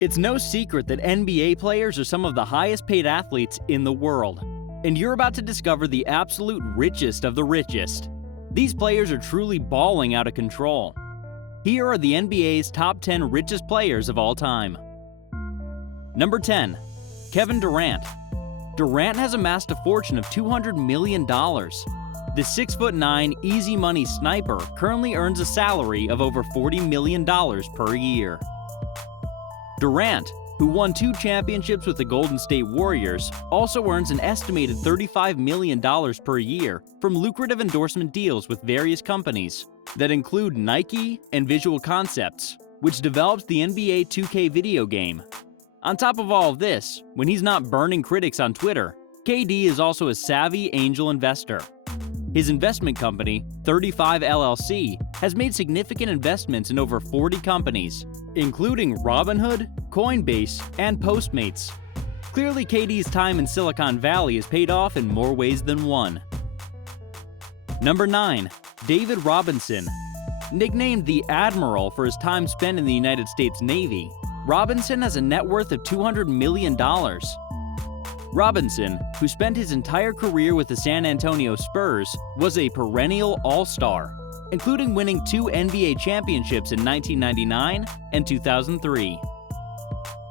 It's no secret that NBA players are some of the highest paid athletes in the world. And you're about to discover the absolute richest of the richest. These players are truly balling out of control. Here are the NBA's top 10 richest players of all time. Number 10. Kevin Durant. Durant has amassed a fortune of $200 million. The 6'9" easy money sniper currently earns a salary of over $40 million per year. Durant, who won 2 championships with the Golden State Warriors, also earns an estimated $35 million per year from lucrative endorsement deals with various companies that include Nike and Visual Concepts, which develops the NBA 2K video game. On top of all of this, when he's not burning critics on Twitter, KD is also a savvy angel investor. His investment company, 35 LLC, has made significant investments in over 40 companies, including Robinhood, Coinbase, and Postmates. Clearly, KD's time in Silicon Valley has paid off in more ways than one. Number 9. David Robinson. Nicknamed the Admiral for his time spent in the United States Navy, Robinson has a net worth of $200 million. Robinson, who spent his entire career with the San Antonio Spurs, was a perennial all-star, including winning 2 NBA championships in 1999 and 2003.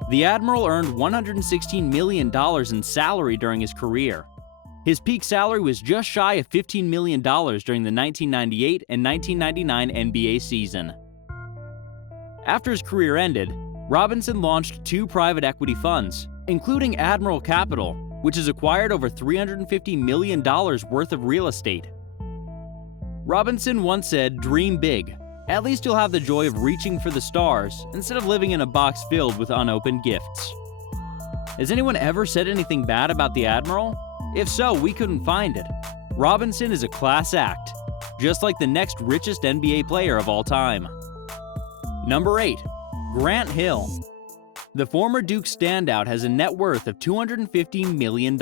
The Admiral earned $116 million in salary during his career. His peak salary was just shy of $15 million during the 1998 and 1999 NBA season. After his career ended, Robinson launched 2 private equity funds, including Admiral Capital, which has acquired over $350 million worth of real estate. Robinson once said, "Dream big. At least you'll have the joy of reaching for the stars instead of living in a box filled with unopened gifts." Has anyone ever said anything bad about the Admiral? If so, we couldn't find it. Robinson is a class act, just like the next richest NBA player of all time. Number 8. Grant Hill. The former Duke standout has a net worth of $250 million.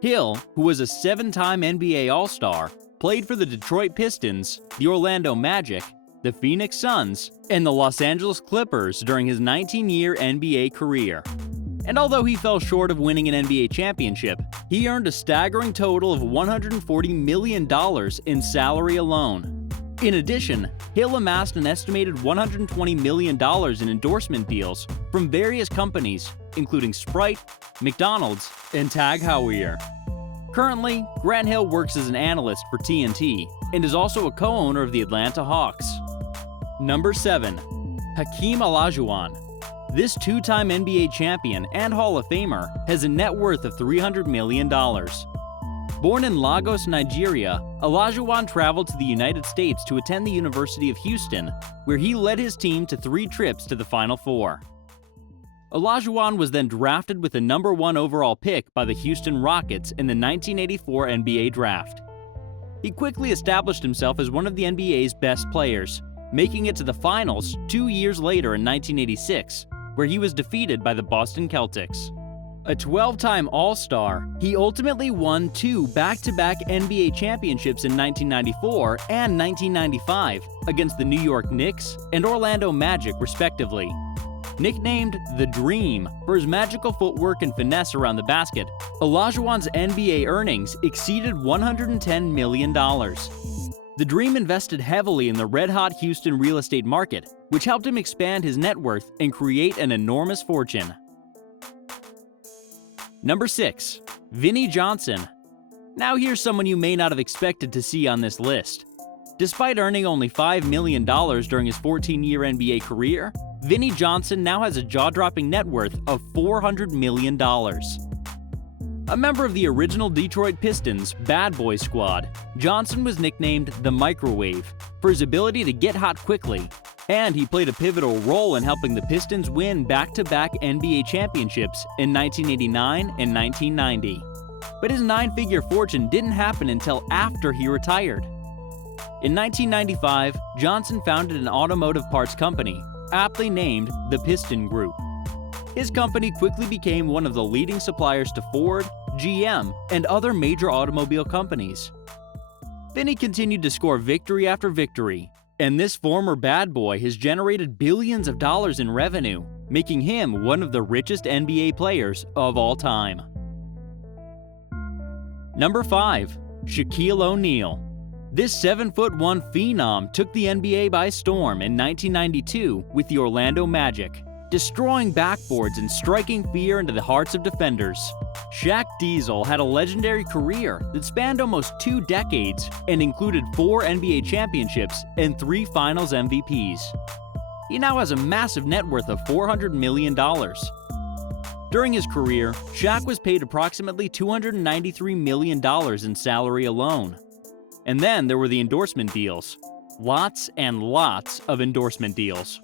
Hill, who was a 7-time NBA All-Star, played for the Detroit Pistons, the Orlando Magic, the Phoenix Suns, and the Los Angeles Clippers during his 19-year NBA career. And although he fell short of winning an NBA championship, he earned a staggering total of $140 million in salary alone. In addition, Hill amassed an estimated $120 million in endorsement deals from various companies, including Sprite, McDonald's, and Tag Heuer. Currently, Grant Hill works as an analyst for TNT and is also a co-owner of the Atlanta Hawks. Number 7. Hakeem Olajuwon. This 2-time NBA champion and Hall of Famer has a net worth of $300 million. Born in Lagos, Nigeria, Olajuwon traveled to the United States to attend the University of Houston, where he led his team to 3 trips to the Final Four. Olajuwon was then drafted with the number 1 overall pick by the Houston Rockets in the 1984 NBA Draft. He quickly established himself as one of the NBA's best players, making it to the finals 2 years later in 1986, where he was defeated by the Boston Celtics. A 12-time All-Star, he ultimately won 2 back-to-back NBA championships in 1994 and 1995 against the New York Knicks and Orlando Magic, respectively. Nicknamed the Dream for his magical footwork and finesse around the basket, Olajuwon's NBA earnings exceeded $110 million. The Dream invested heavily in the red-hot Houston real estate market, which helped him expand his net worth and create an enormous fortune. Number 6. Vinnie Johnson. Now here's someone you may not have expected to see on this list. Despite earning only $5 million during his 14-year NBA career, Vinnie Johnson now has a jaw-dropping net worth of $400 million. A member of the original Detroit Pistons' Bad Boy squad, Johnson was nicknamed the Microwave for his ability to get hot quickly, and he played a pivotal role in helping the Pistons win back-to-back NBA championships in 1989 and 1990. But his 9-figure fortune didn't happen until after he retired. In 1995, Johnson founded an automotive parts company, aptly named the Piston Group. His company quickly became one of the leading suppliers to Ford, GM, and other major automobile companies. Vinnie continued to score victory after victory, and this former bad boy has generated billions of dollars in revenue, making him one of the richest NBA players of all time. Number 5. Shaquille O'Neal. This 7'1" phenom took the NBA by storm in 1992 with the Orlando Magic, destroying backboards and striking fear into the hearts of defenders. Shaq Diesel had a legendary career that spanned almost 2 decades and included 4 NBA championships and 3 Finals MVPs. He now has a massive net worth of $400 million. During his career, Shaq was paid approximately $293 million in salary alone. And then there were the endorsement deals. Lots and lots of endorsement deals.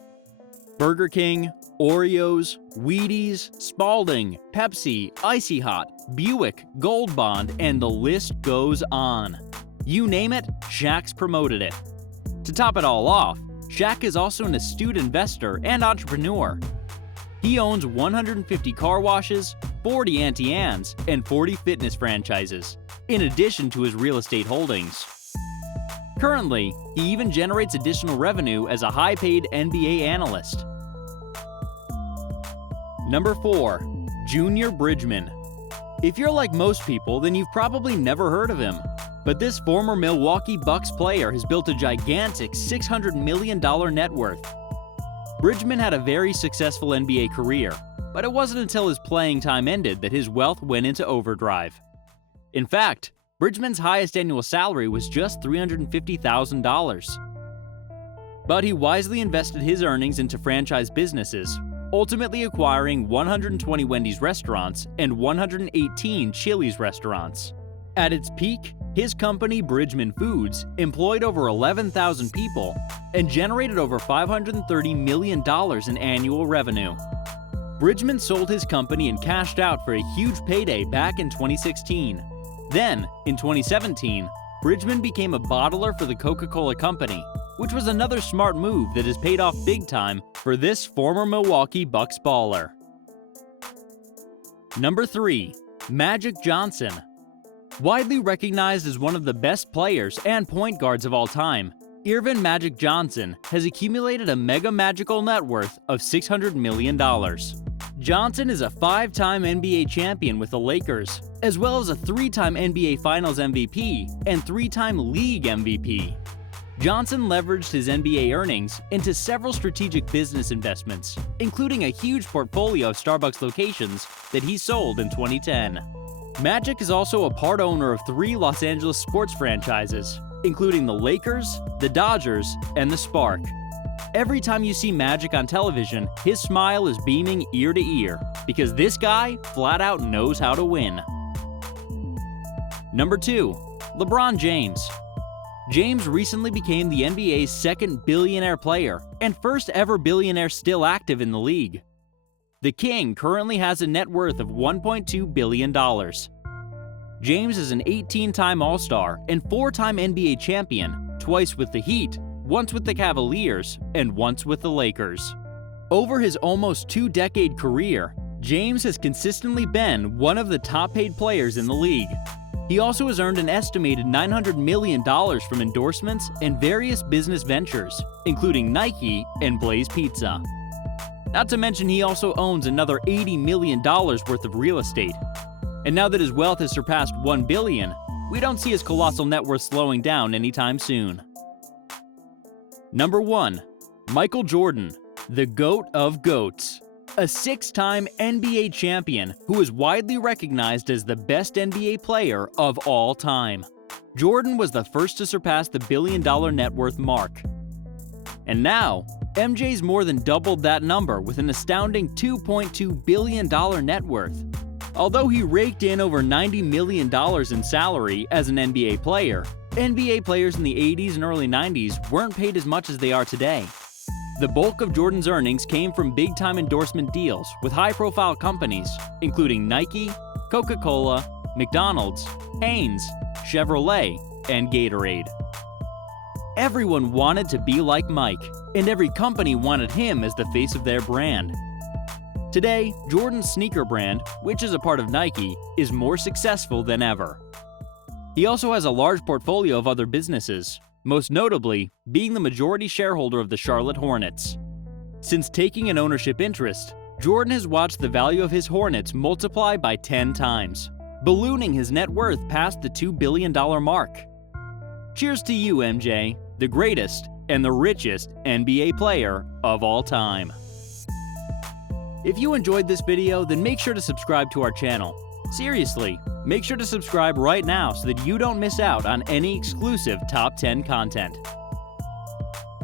Burger King, Oreos, Wheaties, Spalding, Pepsi, Icy Hot, Buick, Gold Bond, and the list goes on. You name it, Shaq's promoted it. To top it all off, Shaq is also an astute investor and entrepreneur. He owns 150 car washes, 40 Auntie Anne's, and 40 fitness franchises, in addition to his real estate holdings. Currently, he even generates additional revenue as a high-paid NBA analyst. Number 4. Junior Bridgeman. If you're like most people, then you've probably never heard of him. But this former Milwaukee Bucks player has built a gigantic $600 million net worth. Bridgeman had a very successful NBA career, but it wasn't until his playing time ended that his wealth went into overdrive. In fact, Bridgeman's highest annual salary was just $350,000. But he wisely invested his earnings into franchise businesses, ultimately acquiring 120 Wendy's restaurants and 118 Chili's restaurants. At its peak, his company, Bridgeman Foods, employed over 11,000 people and generated over $530 million in annual revenue. Bridgeman sold his company and cashed out for a huge payday back in 2016. Then, in 2017, Bridgeman became a bottler for the Coca-Cola Company, which was another smart move that has paid off big time for this former Milwaukee Bucks baller. Number 3. Magic Johnson. Widely recognized as one of the best players and point guards of all time, Earvin Magic Johnson has accumulated a mega magical net worth of $600 million. Johnson is a 5-time NBA champion with the Lakers, as well as a 3-time NBA Finals MVP and 3-time League MVP. Johnson leveraged his NBA earnings into several strategic business investments, including a huge portfolio of Starbucks locations that he sold in 2010. Magic is also a part owner of 3 Los Angeles sports franchises, including the Lakers, the Dodgers, and the Spark. Every time you see Magic on television, his smile is beaming ear to ear, because this guy flat out knows how to win. Number 2. LeBron James. James recently became the NBA's 2nd billionaire player and first ever billionaire still active in the league. The King currently has a net worth of $1.2 billion. James is an 18-time All-Star and 4-time NBA champion, twice with the Heat, once with the Cavaliers, and once with the Lakers. Over his almost 2-decade career, James has consistently been one of the top-paid players in the league. He also has earned an estimated $900 million from endorsements and various business ventures, including Nike and Blaze Pizza. Not to mention he also owns another $80 million worth of real estate. And now that his wealth has surpassed $1 billion, we don't see his colossal net worth slowing down anytime soon. Number 1. Michael Jordan, the GOAT of GOATs. A 6-time NBA champion who is widely recognized as the best NBA player of all time. Jordan was the first to surpass the billion-dollar net worth mark. And now, MJ's more than doubled that number with an astounding $2.2 billion net worth. Although he raked in over $90 million in salary as an NBA player, NBA players in the 80s and early 90s weren't paid as much as they are today. The bulk of Jordan's earnings came from big-time endorsement deals with high-profile companies, including Nike, Coca-Cola, McDonald's, Hanes, Chevrolet, and Gatorade. Everyone wanted to be like Mike, and every company wanted him as the face of their brand. Today, Jordan's sneaker brand, which is a part of Nike, is more successful than ever. He also has a large portfolio of other businesses, most notably being the majority shareholder of the Charlotte Hornets. Since taking an ownership interest, Jordan has watched the value of his Hornets multiply by 10 times, ballooning his net worth past the $2 billion mark. Cheers to you, MJ, the greatest and the richest NBA player of all time. If you enjoyed this video, then make sure to subscribe to our channel. Seriously, make sure to subscribe right now so that you don't miss out on any exclusive Top 10 content.